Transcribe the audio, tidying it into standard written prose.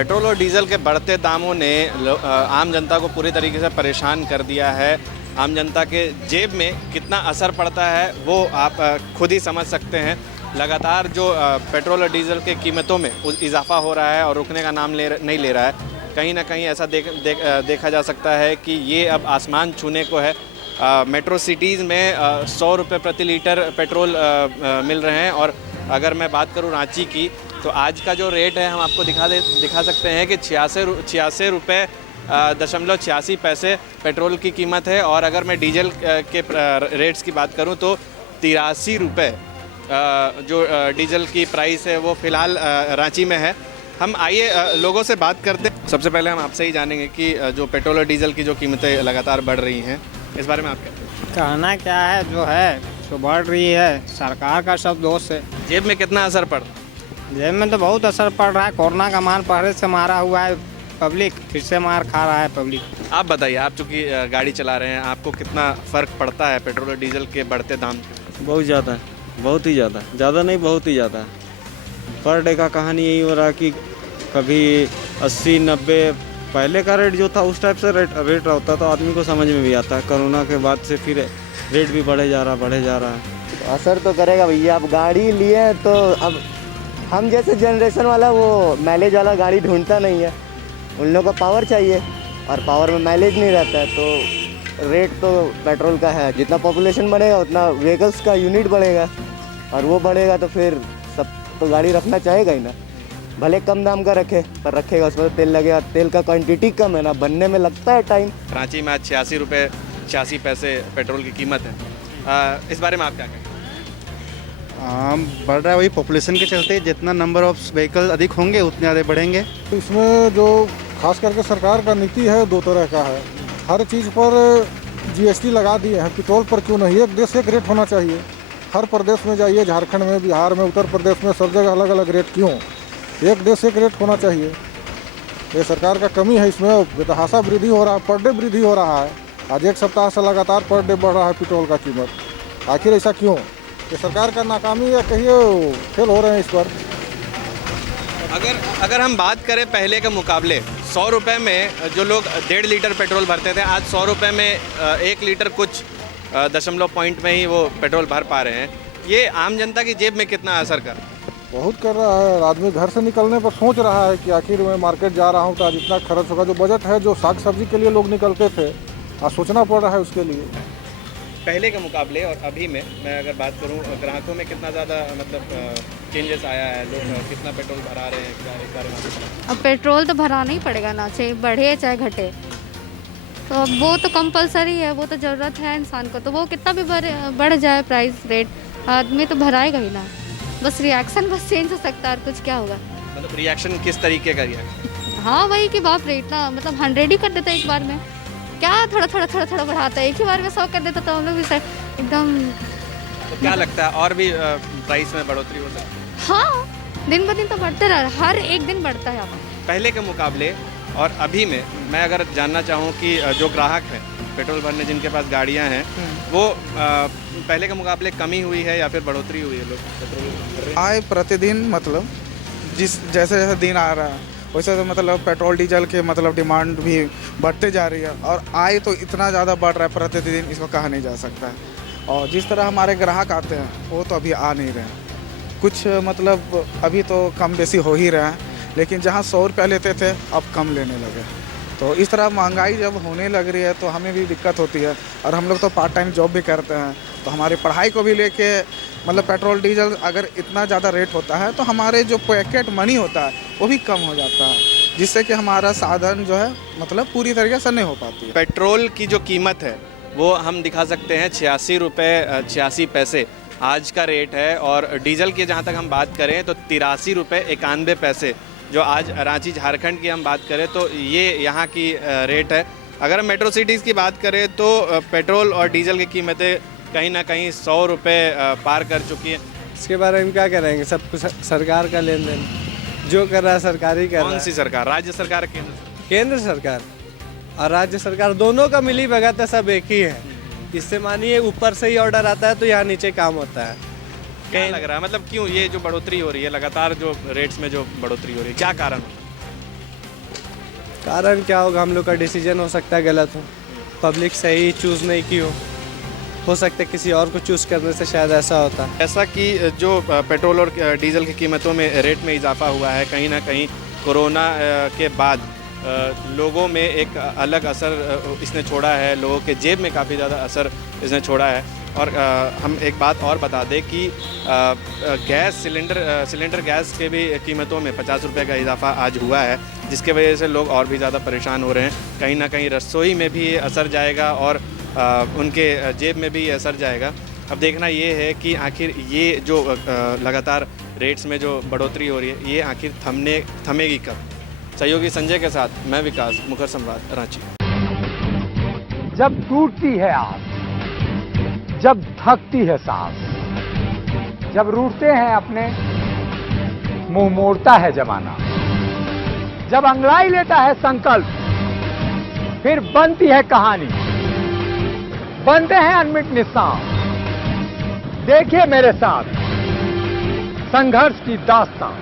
Petrol और diesel के बढ़ते दामों ने आम जनता को पूरी तरीके से परेशान कर दिया है। आम जनता के जेब में कितना असर पड़ता है वो आप खुद ही समझ सकते हैं। लगातार जो पेट्रोल और डीजल के कीमतों में इजाफा हो रहा है और रुकने का नाम नहीं ले रहा है। कहीं ना कहीं ऐसा देखा जा सकता है कि ये अब आसमान छूने को है। मेट्रो सिटीज़ में 100 रुपये प्रति लीटर पेट्रोल मिल रहे हैं और अगर मैं बात करूं रांची की तो आज का जो रेट है हम आपको दिखा सकते हैं कि 86 रुपये दशमलव 86 पैसे पेट्रोल की कीमत है। और अगर मैं डीजल के रेट्स की बात करूं तो 83 रुपये जो डीजल की प्राइस है वो फ़िलहाल रांची में है। हम आइए लोगों से बात करते हैं। सबसे पहले हम आपसे ही जानेंगे कि जो पेट्रोल और डीजल की जो कीमतें लगातार बढ़ रही हैं इस बारे में आप क्या कहते हैं? कहना क्या है, जो है तो बढ़ रही है, सरकार का सब दोष है। जेब में कितना असर पड़? जेब में तो बहुत असर पड़ रहा है। कोरोना का मार पहले से मारा हुआ है पब्लिक, फिर से मार खा रहा है पब्लिक। आप बताइए, आप चूँकि गाड़ी चला रहे हैं, आपको कितना फ़र्क पड़ता है पेट्रोल और डीजल के बढ़ते दाम? बहुत ज़्यादा, बहुत ही ज़्यादा, ज़्यादा नहीं बहुत ही ज़्यादा। पर डे का कहानी यही हो रहा कि कभी 80-90 पहले का रेट जो था उस टाइप से रेट रहता तो आदमी को समझ में भी आता है। कोरोना के बाद से फिर रेट भी बढ़े जा रहा है। असर तो करेगा भैया। अब गाड़ी लिए तो अब हम जैसे जनरेशन वाला वो माइलेज वाला गाड़ी ढूंढता नहीं है। उन लोगों को पावर चाहिए और पावर में माइलेज नहीं रहता है, तो रेट तो पेट्रोल का है। जितना पॉपुलेशन बढ़ेगा उतना व्हीकल्स का यूनिट बढ़ेगा और वो बढ़ेगा तो फिर सब तो गाड़ी रखना चाहेगा ही ना। भले कम दाम का रखे पर रखेगा, उसमें तो तेल लगेगा। तेल का क्वांटिटी कम है ना, बनने में लगता है टाइम। रांची में आज 86 रुपये 86 पैसे पेट्रोल की कीमत है। इस बारे में आप क्या कहेंगे? बढ़ रहा है वही पॉपुलेशन के चलते। जितना नंबर ऑफ व्हीकल अधिक होंगे उतने ज़्यादा बढ़ेंगे। इसमें जो खास करके सरकार का नीति है दो तरह का है। हर चीज़ पर जीएसटी लगा दिए हैं, पेट्रोल पर क्यों नहीं? एक देश एक रेट होना चाहिए। हर प्रदेश में जाइए, झारखंड में, बिहार में, उत्तर प्रदेश में, सब जगह अलग अलग रेट क्यों? एक देश एक रेट होना चाहिए। ये सरकार का कमी है इसमें। बेतहाशा वृद्धि हो रहा है, पर डे वृद्धि हो रहा है। आज एक सप्ताह से लगातार पर डे बढ़ रहा है पेट्रोल का कीमत। आखिर ऐसा क्यों? ये सरकार का नाकामी या कहिए फेल हो रहे हैं इस पर। अगर हम बात करें पहले के मुकाबले 100 रुपये में जो लोग 1.5 लीटर पेट्रोल भरते थे, आज 100 रुपये में 1 लीटर कुछ दशमलव पॉइंट में ही वो पेट्रोल भर पा रहे हैं। ये आम जनता की जेब में कितना असर कर? बहुत कर रहा है। आदमी घर से निकलने पर सोच रहा है कि आखिर मैं मार्केट जा रहा हूँ तो आज इतना खर्च होगा। जो बजट है, जो साग सब्जी के लिए लोग निकलते थे, आज सोचना पड़ रहा है उसके लिए। पहले के मुकाबले और अभी में मैं अगर बात करूं, ग्राहकों में कितना ज़्यादा मतलब चेंजेस आया है? लोग कितना पेट्रोल भरा रहे हैं इस बारे में? अब पेट्रोल तो भराना ही पड़ेगा ना, चाहे बढ़े चाहे घटे। तो अब वो तो कंपलसरी है, वो तो ज़रूरत है इंसान को। तो वो कितना भी बढ़ जाए प्राइस रेट, आदमी तो भराएगा ही ना। बस रिएक्शन बस चेंज हो सकता है और कुछ क्या होगा। मतलब रिएक्शन किस तरीके का रिएक्शन? हाँ वही कि बाप रे, इतना मतलब 100 ही कर देता है एक बार में। क्या थोड़ा बढ़ाता है, एक ही बार में 100 कर देता तो हम लोग भी एकदम। तो क्या लगता है और भी प्राइस में बढ़ोतरी हो सकती है? हाँ, दिन ब दिन तो बढ़ते रहा, हर एक दिन बढ़ता है। यहाँ पहले के मुकाबले और अभी में मैं अगर जानना चाहूँ कि जो ग्राहक हैं पेट्रोल भरने जिनके पास गाड़ियाँ हैं, वो पहले के मुकाबले कमी हुई है या फिर बढ़ोतरी हुई है? लोग पेट्रोल आए प्रतिदिन मतलब जैसे जैसे दिन आ रहा है वैसे तो मतलब पेट्रोल डीजल के मतलब डिमांड भी बढ़ते जा रही है। और आय तो इतना ज़्यादा बढ़ रहा है प्रतिदिन, इसको कहा नहीं जा सकता है। और जिस तरह हमारे ग्राहक आते हैं वो तो अभी आ नहीं रहे हैं। कुछ मतलब अभी तो कम बेसी हो ही रहा है, लेकिन जहाँ 100 रुपया लेते थे अब कम लेने लगे। तो इस तरह महंगाई जब होने लग रही है तो हमें भी दिक्कत होती है। और हम लोग तो पार्ट टाइम जॉब भी करते हैं, तो हमारी पढ़ाई को भी लेके मतलब पेट्रोल डीजल अगर इतना ज़्यादा रेट होता है तो हमारे जो पॉकेट मनी होता है वो भी कम हो जाता है, जिससे कि हमारा साधन जो है मतलब पूरी तरीके से नहीं हो पाती है। पेट्रोल की जो कीमत है वो हम दिखा सकते हैं 86 रुपये 86 पैसे आज का रेट है। और डीजल की जहाँ तक हम बात करें तो 83 रुपये 91 पैसे जो आज रांची झारखंड की हम बात करें तो ये यहाँ की रेट है। अगर हम मेट्रो सिटीज़ की बात करें तो पेट्रोल और डीजल की कीमतें कहीं ना कहीं 100 रुपये पार कर चुकी है। इसके बारे में क्या करेंगे? सब कुछ सरकार का लेन देन, जो कर रहा है सरकारी कर रहा है। कौन सी सरकार? राज्य सरकार, केंद्र सरकार और राज्य सरकार दोनों का मिली भगत है, सब एक ही है। इससे मानिए ऊपर से ही ऑर्डर आता है तो यहाँ नीचे काम होता है। क्या लग रहा है मतलब क्यों ये जो बढ़ोतरी हो रही है, लगातार जो रेट्स में जो बढ़ोतरी हो रही है, क्या कारण? कारण क्या होगा, हम लोग का डिसीजन हो सकता है गलत हो, पब्लिक सही चूज़ नहीं की हो सकता है किसी और को चूज़ करने से शायद ऐसा होता। ऐसा कि जो पेट्रोल और डीजल की कीमतों में रेट में इजाफा हुआ है, कहीं ना कहीं कोरोना के बाद लोगों में एक अलग असर इसने छोड़ा है, लोगों के जेब में काफ़ी ज़्यादा असर इसने छोड़ा है। और हम एक बात और बता दें कि गैस सिलेंडर गैस के भी कीमतों में 50 रुपये का इजाफा आज हुआ है, जिसके वजह से लोग और भी ज़्यादा परेशान हो रहे हैं। कहीं ना कहीं रसोई में भी असर जाएगा और उनके जेब में भी असर जाएगा। अब देखना ये है कि आखिर ये जो लगातार रेट्स में जो बढ़ोतरी हो रही है, ये आखिर थमेगी कब। सहयोगी संजय के साथ मैं विकास, मुखर संवाद, रांची। जब टूटती है आस, जब थकती है सांस, जब रूठते हैं अपने, मुंह मोड़ता है जमाना, जब अंगड़ाई लेता है संकल्प, फिर बनती है कहानी, बनते हैं अनमिट निशान। देखिए मेरे साथ संघर्ष की दास्तां।